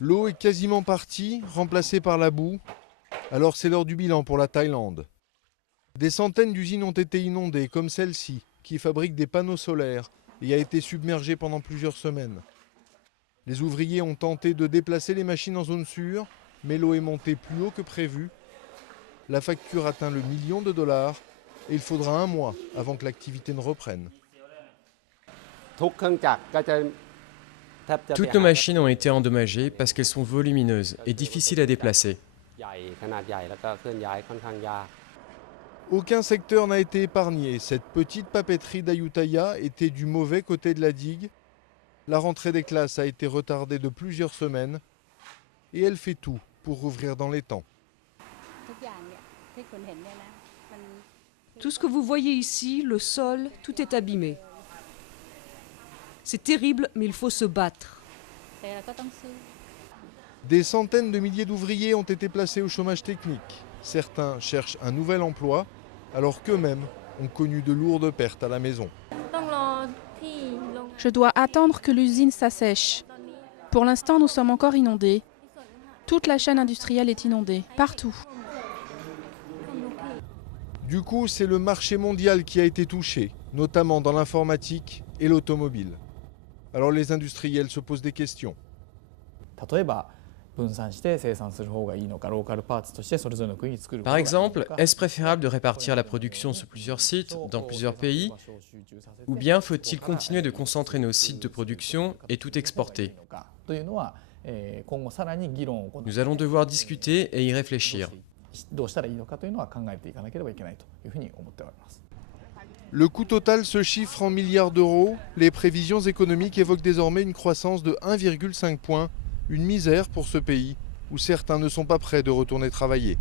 L'eau est quasiment partie, remplacée par la boue. Alors c'est l'heure du bilan pour la Thaïlande. Des centaines d'usines ont été inondées, comme celle-ci, qui fabrique des panneaux solaires et a été submergée pendant plusieurs semaines. Les ouvriers ont tenté de déplacer les machines en zone sûre, mais l'eau est montée plus haut que prévu. La facture atteint le million de dollars et il faudra un mois avant que l'activité ne reprenne. Toutes nos machines ont été endommagées parce qu'elles sont volumineuses et difficiles à déplacer. Aucun secteur n'a été épargné. Cette petite papeterie d'Ayutthaya était du mauvais côté de la digue. La rentrée des classes a été retardée de plusieurs semaines et elle fait tout pour rouvrir dans les temps. Tout ce que vous voyez ici, le sol, tout est abîmé. C'est terrible, mais il faut se battre. Des centaines de milliers d'ouvriers ont été placés au chômage technique. Certains cherchent un nouvel emploi, alors qu'eux-mêmes ont connu de lourdes pertes à la maison. Je dois attendre que l'usine s'assèche. Pour l'instant, nous sommes encore inondés. Toute la chaîne industrielle est inondée, partout. Du coup, c'est le marché mondial qui a été touché, notamment dans l'informatique et l'automobile. Alors les industriels se posent des questions. Par exemple, est-ce préférable de répartir la production sur plusieurs sites, dans plusieurs pays, ou bien faut-il continuer de concentrer nos sites de production et tout exporter? Nous allons devoir discuter et y réfléchir. Le coût total se chiffre en milliards d'euros. Les prévisions économiques évoquent désormais une croissance de 1,5 point, une misère pour ce pays où certains ne sont pas prêts de retourner travailler.